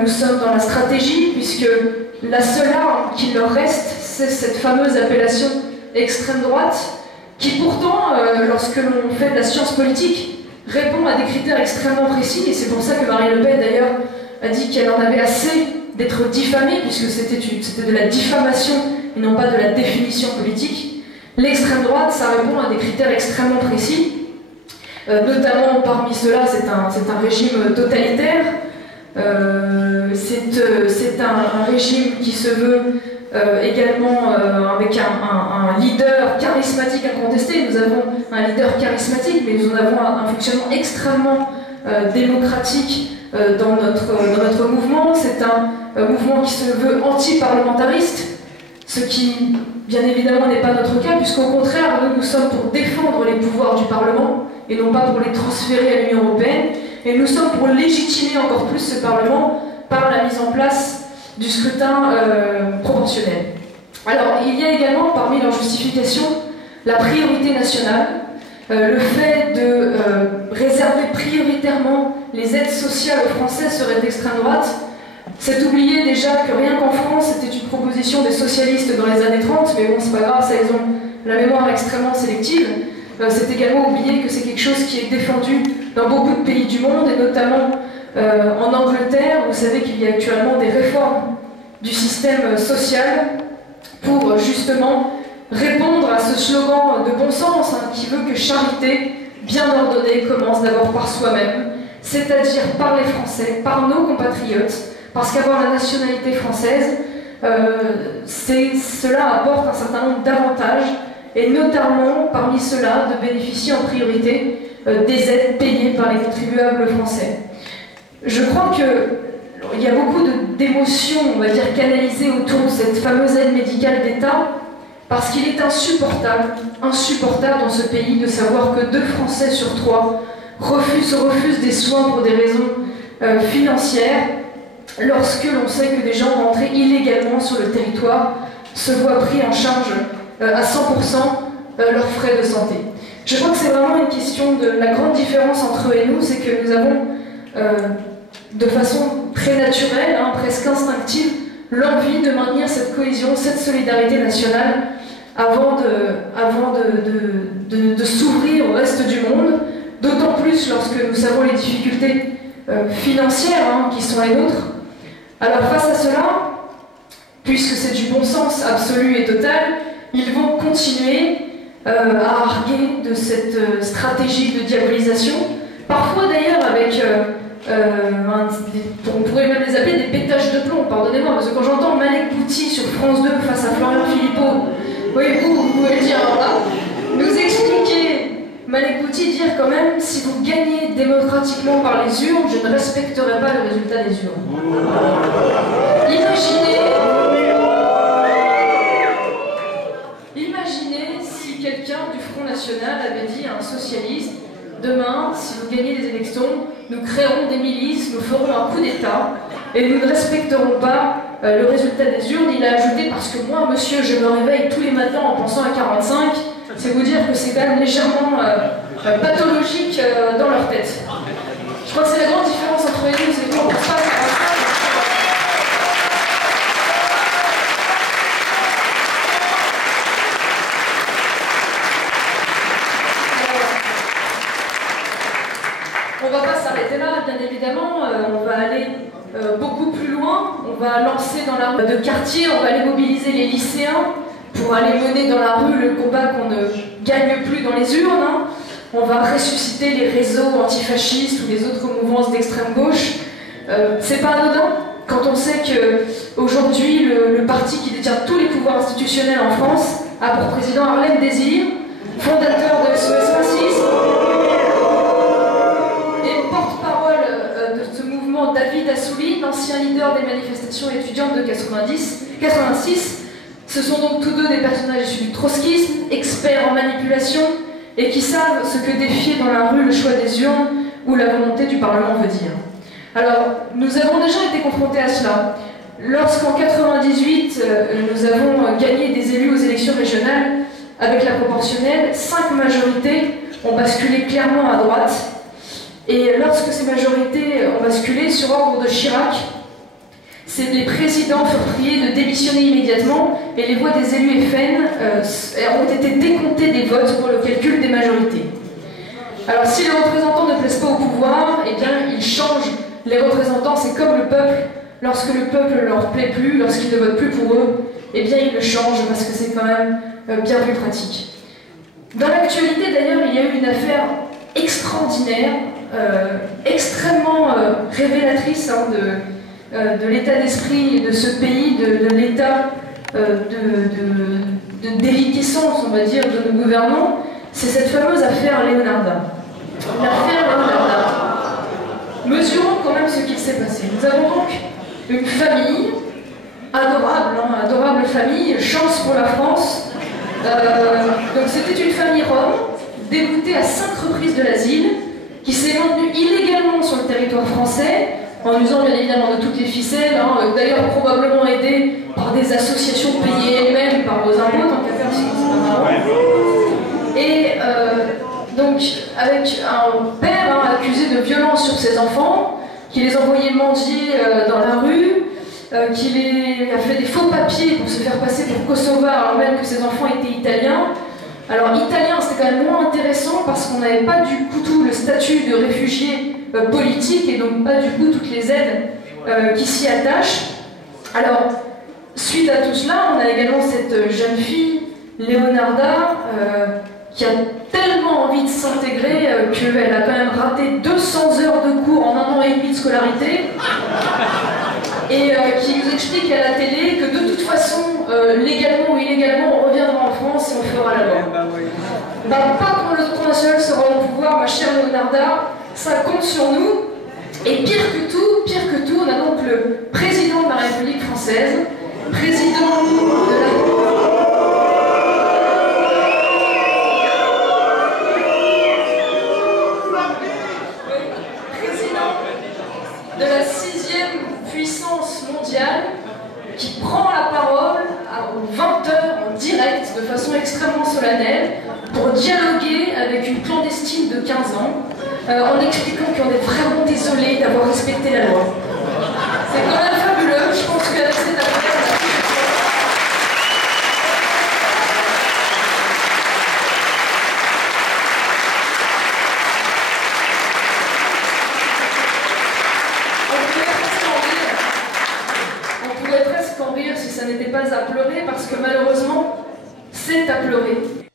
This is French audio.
nous sommes dans la stratégie, puisque la seule arme qui leur reste, c'est cette fameuse appellation extrême droite, qui pourtant, lorsque l'on fait de la science politique, répond à des critères extrêmement précis, et c'est pour ça que Marine Le Pen, d'ailleurs, a dit qu'elle en avait assez d'être diffamée, puisque c'était de la diffamation et non pas de la définition politique. L'extrême droite, ça répond à des critères extrêmement précis, notamment parmi ceux-là, c'est un régime totalitaire, c'est un régime qui se veut également avec un leader charismatique incontesté. Nous avons un leader charismatique, mais nous avons un fonctionnement extrêmement démocratique dans notre mouvement. C'est un mouvement qui se veut anti-parlementariste, ce qui, bien évidemment, n'est pas notre cas, puisqu'au contraire, nous sommes pour défendre les pouvoirs du Parlement, et non pas pour les transférer à l'Union européenne, et nous sommes pour légitimer encore plus ce Parlement par la mise en place du scrutin proportionnel. Alors, il y a également, parmi leurs justifications, la priorité nationale, le fait de réserver prioritairement les aides sociales aux Français serait d'extrême droite. C'est oublier déjà que rien qu'en France, c'était une proposition des socialistes dans les années 30, mais bon, c'est pas grave, ça, ils ont la mémoire extrêmement sélective. C'est également oublier que c'est quelque chose qui est défendu dans beaucoup de pays du monde, et notamment en Angleterre. Vous savez qu'il y a actuellement des réformes du système social pour justement répondre à ce slogan de bon sens qui veut que charité bien ordonnée commence d'abord par soi-même, c'est-à-dire par les Français, par nos compatriotes, parce qu'avoir la nationalité française, cela apporte un certain nombre d'avantages, et notamment parmi ceux-là de bénéficier en priorité des aides payées par les contribuables français. Je crois qu'il y a beaucoup d'émotions, on va dire, canalisées autour de cette fameuse aide médicale d'État, parce qu'il est insupportable dans ce pays de savoir que 2 Français sur 3 refusent des soins pour des raisons financières, lorsque l'on sait que des gens rentrés illégalement sur le territoire se voient pris en charge à 100% leurs frais de santé. Je crois que c'est vraiment une question de la grande différence entre eux et nous, c'est que nous avons de façon très naturelle, presque instinctive, l'envie de maintenir cette cohésion, cette solidarité nationale avant de s'ouvrir au reste du monde, d'autant plus lorsque nous savons les difficultés financières qui sont les nôtres. Alors face à cela, puisque c'est du bon sens absolu et total, ils vont continuer à arguer de cette stratégie de diabolisation, parfois d'ailleurs avec, on pourrait même les appeler des pétages de plomb, pardonnez-moi, parce que quand j'entends Malek Bouti sur France 2 face à Florian Philippot, oui, vous pouvez le dire, alors là, nous expliquer, Malek Bouti dire quand même, si vous gagnez démocratiquement par les urnes, je ne respecterai pas le résultat des urnes. Imaginez si quelqu'un du Front National avait dit à un socialiste, demain, si vous gagnez les élections, nous créerons des milices, nous ferons un coup d'État, et nous ne respecterons pas le résultat des urnes. Il a ajouté, parce que moi, monsieur, je me réveille tous les matins en pensant à 45, c'est vous dire que c'est quand même légèrement pathologique dans leur tête. Je crois que c'est la grande différence entre les deux, c'est qu'on ne pense pas à 45. On ne va pas s'arrêter là, bien évidemment, on va aller beaucoup plus loin, on va lancer dans la rue de quartier, on va aller mobiliser les lycéens pour aller mener dans la rue le combat qu'on ne gagne plus dans les urnes. On va ressusciter les réseaux antifascistes ou les autres mouvances d'extrême gauche. C'est pas anodin quand on sait qu'aujourd'hui le parti qui détient tous les pouvoirs institutionnels en France a pour président Harlem Désir, fondateur de SOS Racisme, et porte-parole de ce mouvement David Assouline, ancien leader des manifestations étudiantes de 86. Ce sont donc tous deux des personnages issus du trotskisme, experts en manipulation, et qui savent ce que défier dans la rue le choix des urnes ou la volonté du Parlement veut dire. Alors, nous avons déjà été confrontés à cela. Lorsqu'en 98, nous avons gagné des élus aux élections régionales avec la proportionnelle, 5 majorités ont basculé clairement à droite. Et lorsque ces majorités ont basculé sur ordre de Chirac, les présidents furent priés de démissionner immédiatement et les voix des élus FN ont été décomptées des votes pour le calcul des majorités. Alors si les représentants ne plaisent pas au pouvoir, eh bien ils changent les représentants, c'est comme le peuple. Lorsque le peuple ne leur plaît plus, lorsqu'il ne vote plus pour eux, eh bien ils le changent parce que c'est quand même bien plus pratique. Dans l'actualité d'ailleurs, il y a eu une affaire extraordinaire, extrêmement révélatrice de l'état d'esprit de ce pays, de l'état de déliquescence, on va dire, de nos gouvernants. C'est cette fameuse affaire Leonarda. L'affaire Leonarda. Mesurons quand même ce qu'il s'est passé. Nous avons donc une famille adorable, hein, adorable famille, chance pour la France. Donc c'était une famille rome, déboutée à 5 reprises de l'asile, qui s'est maintenue illégalement sur le territoire français, en usant bien évidemment de toutes les ficelles, hein, d'ailleurs probablement aidée par des associations payées elles-mêmes par vos impôts, tant qu'à faire, sinon c'est pas marrant. Et donc avec un père accusé de violence sur ses enfants, qui les envoyait mendier dans la rue, qui a fait des faux papiers pour se faire passer pour kosovar alors même que ses enfants étaient italiens. Alors italien c'était quand même moins intéressant parce qu'on n'avait pas du coup le statut de réfugié politique et donc pas du coup toutes les aides qui s'y attachent. Alors suite à tout cela, on a également cette jeune fille, Leonarda, qui a tellement envie de s'intégrer qu'elle a quand même raté 200 heures de cours en 1 an et demi de scolarité et qui nous explique à la télé que de toute façon, légalement ou illégalement, on reviendra en France et on fera la loi. Bah, pas quand le Front National sera au pouvoir, ma chère Leonarda, ça compte sur nous. Et pire que tout, on a donc le président de la République française, président de la 6e puissance mondiale qui prend la parole aux 20h en direct de façon extrêmement solennelle pour dialoguer avec une clandestine de 15 ans en expliquant qu'on est vraiment désolé d'avoir respecté la loi. C'est quand même fabuleux, je pense qu'avec cette affaire, on pourrait presque en rire si ça n'était pas à pleurer, parce que malheureusement, c'est à pleurer.